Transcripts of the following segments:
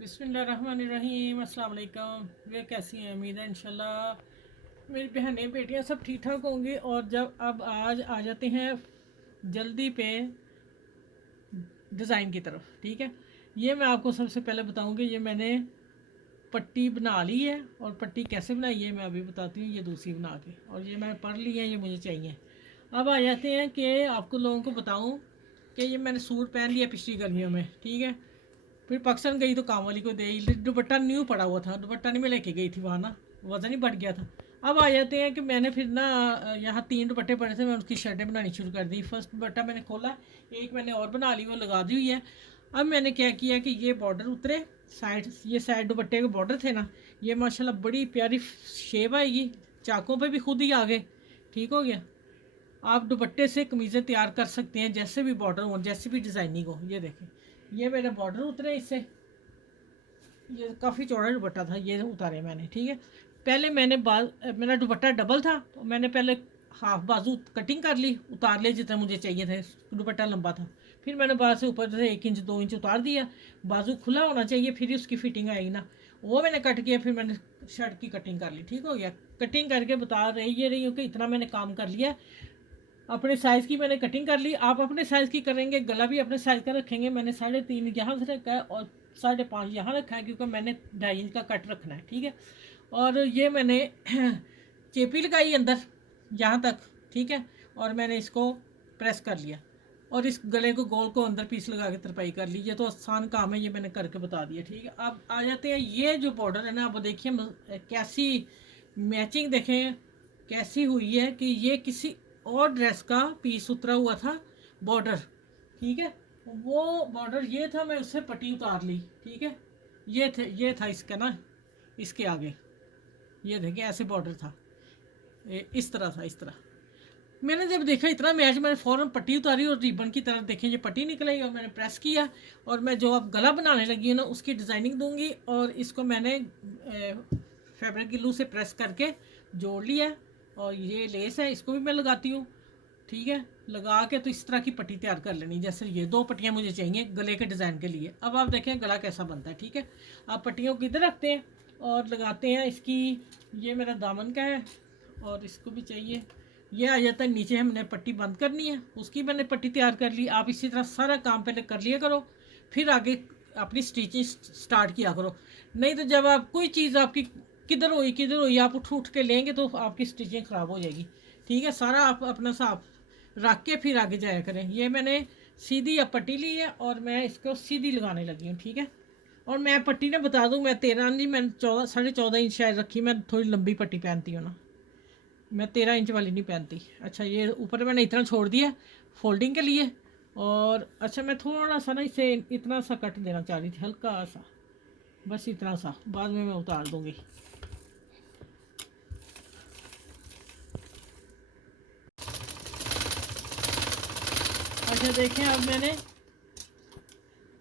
बिस्मिल्लाहिर्रहमानिर्रहीम। अस्सलाम वालेकुम। वे कैसी हैं? उम्मीद है इंशाल्लाह मेरी बहनें बेटियां सब ठीक ठाक होंगी। और जब अब आज आ जाते हैं जल्दी पे डिज़ाइन की तरफ। ठीक है, ये मैं आपको सबसे पहले बताऊंगी। ये मैंने पट्टी बना ली है और पट्टी कैसे बनाई है मैं अभी बताती हूँ। ये दूसरी बना के, और ये मैंने पढ़ ली है, ये मुझे चाहिए। अब आ जाते हैं कि आपको लोगों को बताऊँ कि ये मैंने सूट पहन लिया पिछली गर्मियों में। ठीक है, फिर पाकिस्तान गई तो काम वाली को दे, दुपट्टा न्यू पड़ा हुआ था, दुपट्टा नहीं मैं लेके गई थी वहाँ ना, वज़न ही बढ़ गया था। अब आ जाते हैं कि मैंने फिर ना यहाँ 3 दुपट्टे पड़े थे, मैं उसकी शर्टें बनानी शुरू कर दी। फर्स्ट दुपट्टा मैंने खोला, एक मैंने और बना ली, वो लगा दी हुई है। अब मैंने क्या किया कि ये बॉर्डर उतरे साइड, ये साइड दुपट्टे के बॉर्डर थे ना, ये माशाल्लाह बड़ी प्यारी शेप आएगी, चाकों पे भी खुद ही आ गए। ठीक हो गया। आप दुपट्टे से कमीज़ें तैयार कर सकते हैं, जैसे भी बॉर्डर हो, जैसे भी डिज़ाइनिंग हो। ये देखें, ये मेरे बॉर्डर उतरे इससे, ये काफ़ी चौड़ा दुपट्टा था, ये उतारे मैंने। ठीक है, पहले मैंने मेरा दुपट्टा डबल था, तो मैंने पहले हाफ बाजू कटिंग कर ली, उतार ले जितना मुझे चाहिए थे, दुपट्टा लंबा था। फिर मैंने बाद से ऊपर से 1 इंच 2 इंच उतार दिया, बाजू खुला होना चाहिए, फिर उसकी फिटिंग आएगी ना, वो मैंने कट किया। फिर मैंने शर्ट की कटिंग कर ली। ठीक हो गया। कटिंग करके बता रही हूँ कि इतना मैंने काम कर लिया। अपने साइज़ की मैंने कटिंग कर ली, आप अपने साइज़ की करेंगे, गला भी अपने साइज़ का रखेंगे। मैंने 3.5 यहाँ से रखा है और 5.5 यहाँ रखा है, क्योंकि मैंने 2.5 इंच का कट रखना है। ठीक है, और ये मैंने चेपी लगाई अंदर यहाँ तक। ठीक है, और मैंने इसको प्रेस कर लिया और इस गले को गोल को अंदर पीस लगा के तरपाई कर ली। ये तो आसान काम है, ये मैंने करके बता दिया। ठीक है, अब आ जाते हैं ये जो बॉर्डर है ना, आप देखिए कैसी मैचिंग देखें कैसी हुई है कि ये किसी और ड्रेस का पीस उतरा हुआ था बॉर्डर। ठीक है, वो बॉर्डर ये था, मैं उससे पट्टी उतार ली। ठीक है, ये था इसका ना, इसके आगे ये देखिए ऐसे बॉर्डर था, इस तरह था, इस तरह। मैंने जब देखा इतना मैच, मैंने फ़ौरन पट्टी उतारी और रिबन की तरफ देखें ये पट्टी निकल आई, और मैंने प्रेस किया। और मैं जो अब गला बनाने लगी हूँ ना, उसकी डिज़ाइनिंग दूंगी, और इसको मैंने फैब्रिक ग्लू से प्रेस करके जोड़ लिया। और ये लेस है, इसको भी मैं लगाती हूँ। ठीक है, लगा के तो इस तरह की पट्टी तैयार कर लेनी, जैसे ये 2 पट्टियाँ मुझे चाहिए गले के डिज़ाइन के लिए। अब आप देखें गला कैसा बनता है। ठीक है, आप पट्टियों को इधर रखते हैं और लगाते हैं इसकी। ये मेरा दामन का है और इसको भी चाहिए। ये आ जाता है नीचे, हमने पट्टी बंद करनी है, उसकी मैंने पट्टी तैयार कर ली। आप इसी तरह सारा काम पहले कर लिया करो, फिर आगे अपनी स्टिचिंग स्टार्ट किया करो। नहीं तो जब आप कोई चीज़ आपकी किधर हुई आप उठ उठ के लेंगे तो आपकी स्टिचिंग ख़राब हो जाएगी। ठीक है, सारा आप अपना साफ रख के फिर आगे जाया करें। ये मैंने सीधी अब पट्टी ली है और मैं इसको सीधी लगाने लगी हूँ। ठीक है, और मैं पट्टी ना बता दूँ, मैं 13 नहीं, मैंने 14.5 इंच शायद रखी। मैं थोड़ी लंबी पट्टी पहनती हूँ ना, मैं 13 इंच वाली नहीं पहनती। अच्छा, ये ऊपर मैंने इतना छोड़ दिया फोल्डिंग के लिए। और अच्छा, मैं थोड़ा सा ना इसे इतना सा कट देना चाह रही थी, हल्का सा, बस इतना सा, बाद में मैं उतार दूँगी। अच्छा देखें, अब मैंने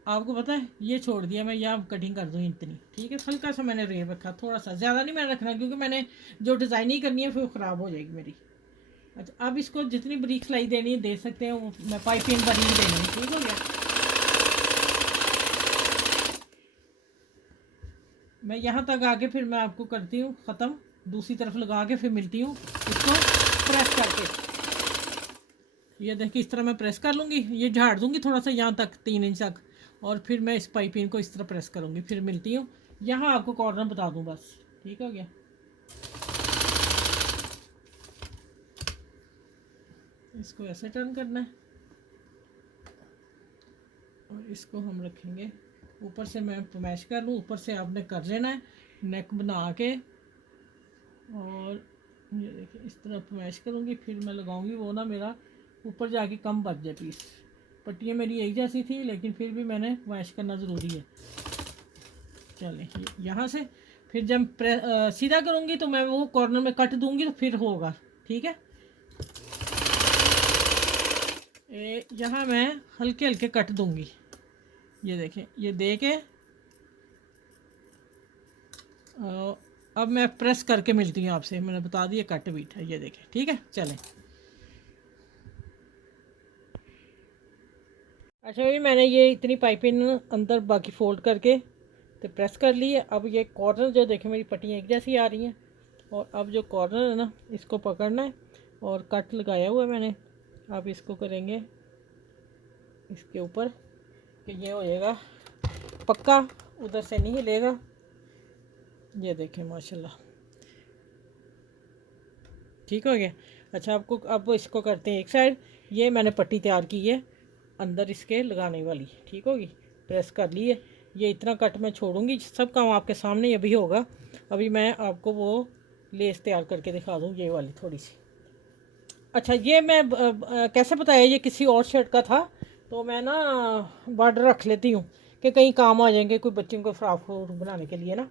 आपको पता है ये छोड़ दिया, मैं यहाँ कटिंग कर दूँ इतनी। ठीक है, हल्का सा मैंने रेट रखा, थोड़ा सा, ज़्यादा नहीं मैंने रखना, क्योंकि मैंने जो डिज़ाइनिंग करनी है फिर वो ख़राब हो जाएगी मेरी। अच्छा, अब इसको जितनी बरीक सिलाई देनी है दे सकते हैं, वो मैं पाइपिंग बरीक देनी है। ठीक हो गया। मैं यहाँ तक आके फिर मैं आपको करती हूँ ख़त्म, दूसरी तरफ लगा के फिर मिलती हूँ इसको प्रेस करके। ये देखिए इस तरह मैं प्रेस कर लूँगी, ये झाड़ दूँगी थोड़ा सा यहाँ तक 3 इंच तक, और फिर मैं इस पाइपिंग को इस तरह प्रेस करूँगी। फिर मिलती हूँ, यहाँ आपको कॉर्नर बता दूँ बस। ठीक हो गया। इसको ऐसे टर्न करना है और इसको हम रखेंगे ऊपर से, मैं मैश कर लूँ, ऊपर से आपने कर लेना है नेक बना के। और ये देखिए इस तरह मैश करूँगी, फिर मैं लगाऊँगी वो ना मेरा ऊपर जाके कम बच जाए पीस। पट्टियाँ मेरी एक जैसी थी, लेकिन फिर भी मैंने मैश करना ज़रूरी है। चलें, यहाँ से फिर जब सीधा करूँगी तो मैं वो कॉर्नर में कट दूँगी तो फिर होगा। ठीक है, यहाँ मैं हल्के हल्के कट दूँगी। ये देखें, ये दे के अब मैं प्रेस करके मिलती हूँ आपसे। मैंने बता दिया कट बीट है, ये देखें। ठीक है, चलें। अच्छा, भी मैंने ये इतनी पाइपिंग अंदर बाकी फोल्ड करके तो प्रेस कर ली है। अब ये कॉर्नर जो देखें मेरी पट्टियाँ एक जैसी आ रही हैं, और अब जो कॉर्नर है ना इसको पकड़ना है, और कट लगाया हुआ है मैंने। अब इसको करेंगे इसके ऊपर कि ये हो जाएगा पक्का, उधर से नहीं हिलेगा। ये देखें माशाल्लाह ठीक हो गया। अच्छा आपको अब इसको करते हैं एक साइड। ये मैंने पट्टी तैयार की है अंदर इसके लगाने वाली, ठीक होगी। प्रेस कर ली है। ये इतना कट मैं छोड़ूंगी, सब काम आपके सामने अभी होगा। अभी मैं आपको वो लेस तैयार करके दिखा दूँ, ये वाली थोड़ी सी। अच्छा ये मैं कैसे बताया, ये किसी और शर्ट का था, तो मैं ना बॉर्डर रख लेती हूँ कि कहीं काम आ जाएंगे कोई बच्चों को फ्रॉक बनाने के लिए ना।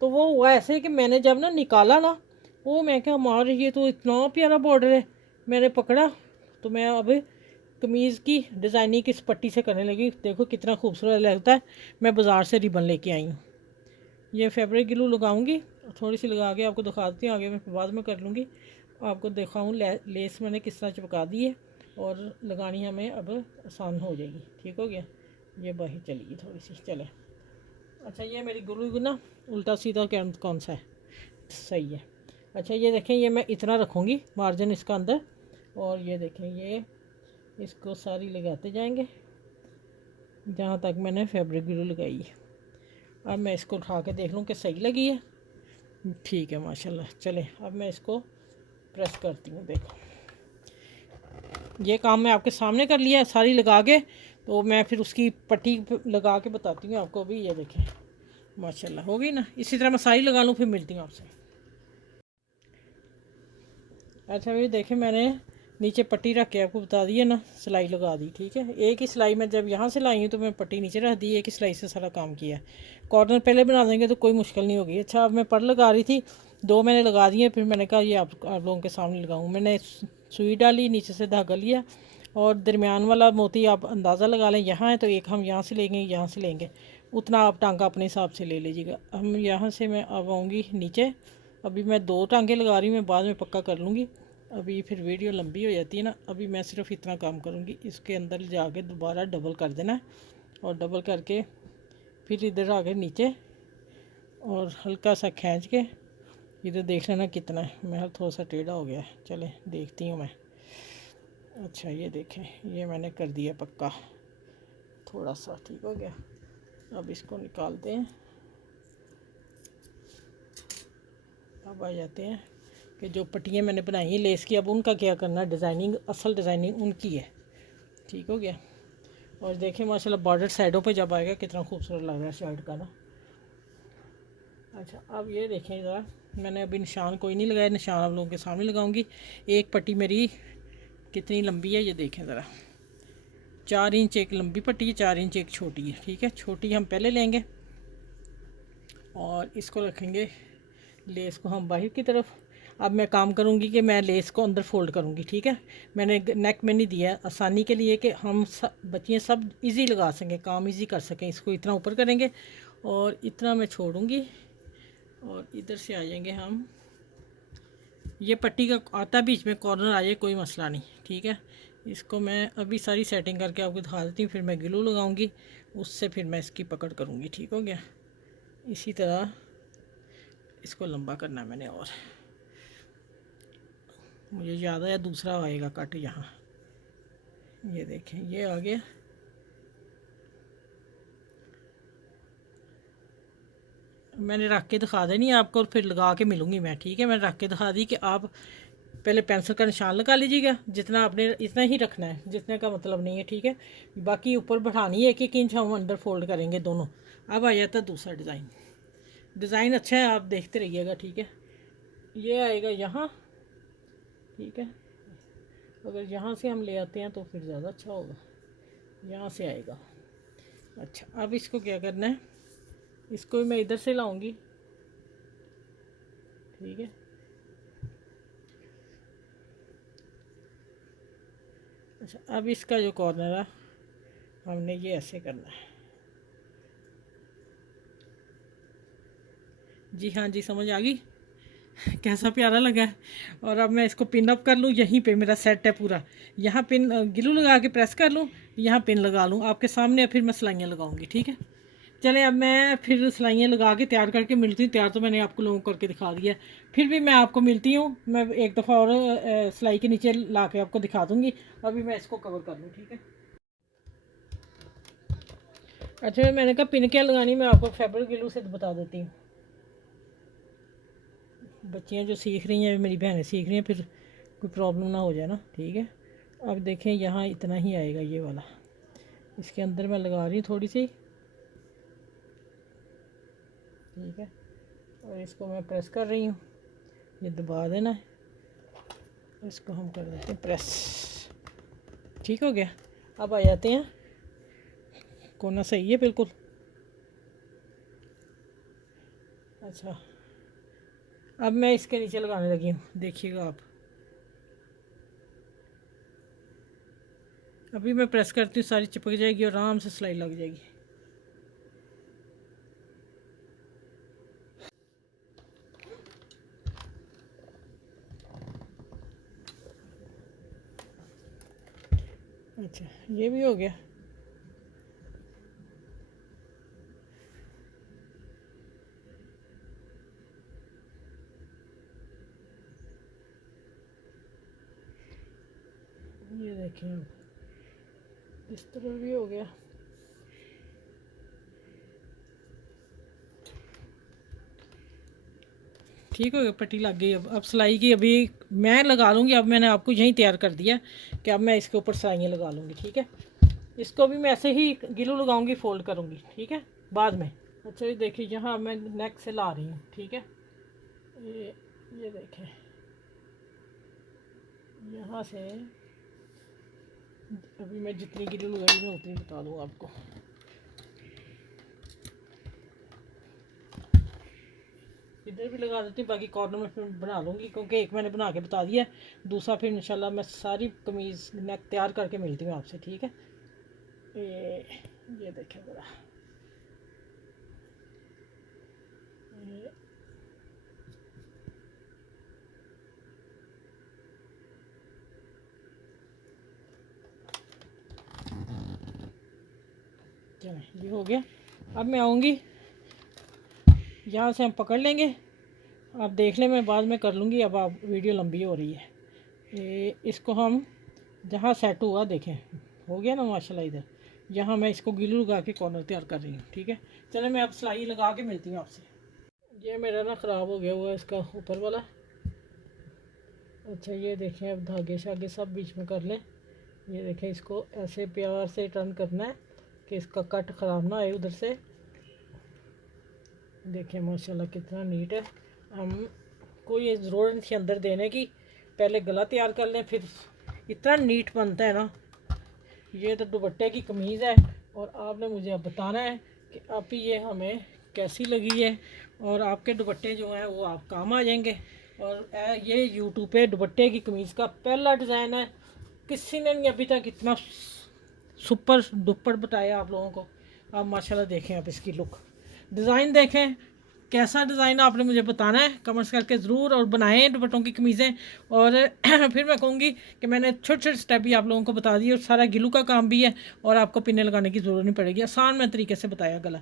तो वो हुआ ऐसे कि मैंने जब ना निकाला ना, वो मैं क्या मार, ये तो इतना प्यारा बॉर्डर है। मैंने पकड़ा तो मैं अब कमीज़ की डिज़ाइनिंग किस पट्टी से करने लगी। देखो कितना खूबसूरत लगता है। मैं बाज़ार से रिबन लेके आई हूँ। ये फैब्रिक ग्लू लगाऊंगी, थोड़ी सी लगा के आपको दिखा देती हूँ, आगे मैं बाद में कर लूँगी। आपको दिखाऊँ लेस मैंने किस तरह चिपका दी है, और लगानी हमें अब आसान हो जाएगी। ठीक हो गया। ये बाहर चलिए थोड़ी सी चले। अच्छा ये मेरी ग्लू ना उल्टा सीधा कौन सा है, सही है। अच्छा ये देखें, ये मैं इतना रखूँगी मार्जिन इसका अंदर, और ये देखें ये इसको सारी लगाते जाएंगे जहाँ तक मैंने फैब्रिक ग्लू लगाई है। अब मैं इसको उठा के देख लूँ कि सही लगी है। ठीक है माशाल्लाह। चले अब मैं इसको प्रेस करती हूँ। देखो ये काम मैं आपके सामने कर लिया सारी लगा के, तो मैं फिर उसकी पट्टी लगा के बताती हूँ आपको भी। ये देखें माशाल्लाह हो गई ना। इसी तरह मैं सारी लगा लूँ, फिर मिलती हूँ आपसे। अच्छा ये देखें, मैंने नीचे पट्टी रख के आपको बता दी है ना, सिलाई लगा दी। ठीक है, एक ही सिलाई में जब यहाँ से लाई हूँ तो मैं पट्टी नीचे रख दी, एक ही सिलाई से सारा काम किया। कॉर्नर पहले बना देंगे तो कोई मुश्किल नहीं होगी। अच्छा अब मैं पर लगा रही थी, दो मैंने लगा दिए, फिर मैंने कहा ये आप लोगों के सामने लगाऊँ। मैंने सुई डाली, नीचे से धागा लिया, और दरमियान वाला मोती आप अंदाज़ा लगा लें, यहाँ है तो एक हम यहाँ से लेंगे, यहाँ से लेंगे, उतना आप टांका अपने हिसाब से ले लीजिएगा। हम यहाँ से मैं अब आऊँगी नीचे। अभी मैं दो टांगे लगा रही हूँ, मैं बाद में पक्का कर लूँगी, अभी फिर वीडियो लंबी हो जाती है ना। अभी मैं सिर्फ इतना काम करूँगी, इसके अंदर जाके दोबारा डबल कर देना, और डबल करके फिर इधर आके नीचे, और हल्का सा खींच के इधर देख लेना कितना है। मैं थोड़ा सा टेढ़ा हो गया है, चले देखती हूँ मैं। अच्छा ये देखें, ये मैंने कर दिया पक्का थोड़ा सा, ठीक हो गया। अब इसको निकालते हैं। अब आ जाते हैं कि जो पट्टियाँ मैंने बनाई हैं लेस की, अब उनका क्या करना है, डिज़ाइनिंग असल डिज़ाइनिंग उनकी है। ठीक हो गया। और देखें माशाल्लाह बॉर्डर साइडों पे जब आएगा कितना खूबसूरत लग रहा है शर्ट का ना। अच्छा अब ये देखें ज़रा, मैंने अभी निशान कोई नहीं लगाया, निशान आप लोगों के सामने लगाऊंगी। एक पट्टी मेरी कितनी लंबी है ये देखें ज़रा, 4 इंच एक लंबी पट्टी है, 4 इंच एक छोटी है। ठीक है, छोटी हम पहले लेंगे और इसको रखेंगे लेस को हम बाहर की तरफ। अब मैं काम करूँगी कि मैं लेस को अंदर फोल्ड करूँगी। ठीक है, मैंने नेक में नहीं दिया आसानी के लिए कि हम सब बच्चियाँ सब इजी लगा सकें, काम इजी कर सकें। इसको इतना ऊपर करेंगे और इतना मैं छोड़ूंगी, और इधर से आ जाएंगे हम। ये पट्टी का आता बीच में कॉर्नर आ जाए कोई मसला नहीं। ठीक है, इसको मैं अभी सारी सेटिंग करके आपको दिखा देती हूँ, फिर मैं ग्लू लगाऊंगी, उससे फिर मैं इसकी पकड़ करूँगी। ठीक हो गया। इसी तरह इसको लंबा करना है मैंने, और मुझे याद आया दूसरा आएगा कट यहाँ। ये देखें ये आ गया। मैंने रख के दिखा देनी आपको, और फिर लगा के मिलूँगी मैं। ठीक है, मैंने रख के दिखा दी कि आप पहले पेंसिल का निशान लगा लीजिएगा, जितना आपने इतना ही रखना है, जितने का मतलब नहीं है। ठीक है, बाकी ऊपर बढ़ानी है 1-1 इंच, हम अंडर फोल्ड करेंगे दोनों। अब आ जाता है दूसरा डिज़ाइन। डिज़ाइन अच्छा है, आप देखते रहिएगा। ठीक है, ये आएगा यहाँ। ठीक है, अगर यहाँ से हम ले आते हैं तो फिर ज़्यादा अच्छा होगा, यहाँ से आएगा। अच्छा अब इसको क्या करना है, इसको मैं इधर से लाऊंगी। ठीक है, अच्छा अब इसका जो कॉर्नर है हमने ये ऐसे करना है। जी हाँ जी, समझ आ गई कैसा प्यारा लगा है। और अब मैं इसको पिन अप कर लूँ, यहीं पे मेरा सेट है पूरा। यहाँ पिन ग्लू लगा के प्रेस कर लूँ, यहाँ पिन लगा लूँ आपके सामने, फिर मैं सिलाइयाँ लगाऊंगी। ठीक है, चलें अब मैं फिर सिलाइयाँ लगा के तैयार करके मिलती हूँ। तैयार तो मैंने आपको लोगों को करके दिखा दिया है, फिर भी मैं आपको मिलती हूँ। मैं एक दफ़ा और सिलाई के नीचे ला के आपको दिखा दूँगी। अभी मैं इसको कवर कर लूँ, ठीक है। अच्छा, मैंने कहा पिन क्या लगानी, मैं आपको फैब्रिक ग्लू से बता देती हूँ। बच्चियाँ जो सीख रही हैं, मेरी बहनें सीख रही हैं, फिर कोई प्रॉब्लम ना हो जाए ना, ठीक है। अब देखें यहाँ इतना ही आएगा ये वाला, इसके अंदर मैं लगा रही हूँ थोड़ी सी, ठीक है। और इसको मैं प्रेस कर रही हूँ, ये दबा देना है, इसको हम कर देते हैं प्रेस। ठीक हो गया। अब आ जाते हैं, कोना सही है बिल्कुल। अच्छा, अब मैं इसके नीचे लगाने लगी हूँ, देखिएगा आप। अभी मैं प्रेस करती हूँ, सारी चिपक जाएगी और आराम से सिलाई लग जाएगी। अच्छा, ये भी हो गया। ये देखें, अब इस तरह भी हो गया। ठीक हो गया, पट्टी लग गई। अब सिलाई की अभी मैं लगा लूँगी। अब मैंने आपको यहीं तैयार कर दिया कि अब मैं इसके ऊपर सिलाइयाँ लगा लूँगी, ठीक है। इसको भी मैं ऐसे ही गिलू लगाऊंगी, फोल्ड करूँगी, ठीक है, बाद में। अच्छा, ये देखिए यहाँ मैं नेक से ला रही हूँ, ठीक है। ये ये देखें, यहाँ से अभी मैं जितनी गिलू लगाई मैं उतनी बता दूँ आपको। इधर भी लगा देती हूँ, बाकी कॉर्नर में फिर बना लूँगी, क्योंकि एक मैंने बना के बता दिया, दूसरा फिर इंशाल्लाह मैं सारी कमीज़ नेक तैयार करके मिलती हूँ आपसे, ठीक है। ये देखें ज़रा, ये चलें, ये हो गया। अब मैं आऊँगी, यहाँ से हम पकड़ लेंगे। आप देख लें, मैं बाद में कर लूँगी, अब आप वीडियो लंबी हो रही है। ये इसको हम जहाँ सेट हुआ देखें, हो गया ना माशाल्लाह। इधर यहाँ मैं इसको गिलू लगा के कॉर्नर तैयार कर रही हूँ, ठीक है। चलो मैं अब सिलाई लगा के मिलती हूँ आपसे। ये मेरा ना ख़राब हो गया हुआ है इसका ऊपर वाला। अच्छा, ये देखें, अब धागे शागे सब बीच में कर लें। ये देखें, इसको ऐसे प्यार से टर्न करना है कि इसका कट ख़राब ना आए उधर से। देखें माशाल्लाह कितना नीट है। हम कोई ज़रूरत नहीं थी अंदर देने की, पहले गला तैयार कर लें, फिर इतना नीट बनता है ना। ये तो दुपट्टे की कमीज़ है, और आपने मुझे अब बताना है कि आप ये हमें कैसी लगी है, और आपके दुपट्टे जो हैं वो आप काम आ जाएंगे। और ये यूट्यूब पे दुपट्टे की कमीज़ का पहला डिज़ाइन है, किसी ने नहीं अभी तक इतना सुपर दुपट्टा बताया आप लोगों को। आप माशाल्लाह देखें, आप इसकी लुक, डिज़ाइन देखें, कैसा डिज़ाइन आपने मुझे बताना है कमेंट्स करके ज़रूर, और बनाएं दुपट्टों की कमीज़ें। और फिर मैं कहूँगी कि मैंने छोटे छोटे स्टेप भी आप लोगों को बता दिए, और सारा गिलू का काम भी है, और आपको पिने लगाने की ज़रूरत नहीं पड़ेगी, आसान मैं तरीके से बताया गला।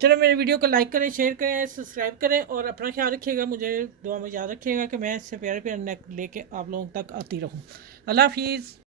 चलो, मेरे वीडियो को लाइक करें, शेयर करें, सब्सक्राइब करें, और अपना ख्याल रखिएगा। मुझे दुआ में याद रखिएगा कि मैं इससे प्यारे प्यारे नेक लेके आप लोगों तक आती रहूँ। अल्लाह हाफिज़।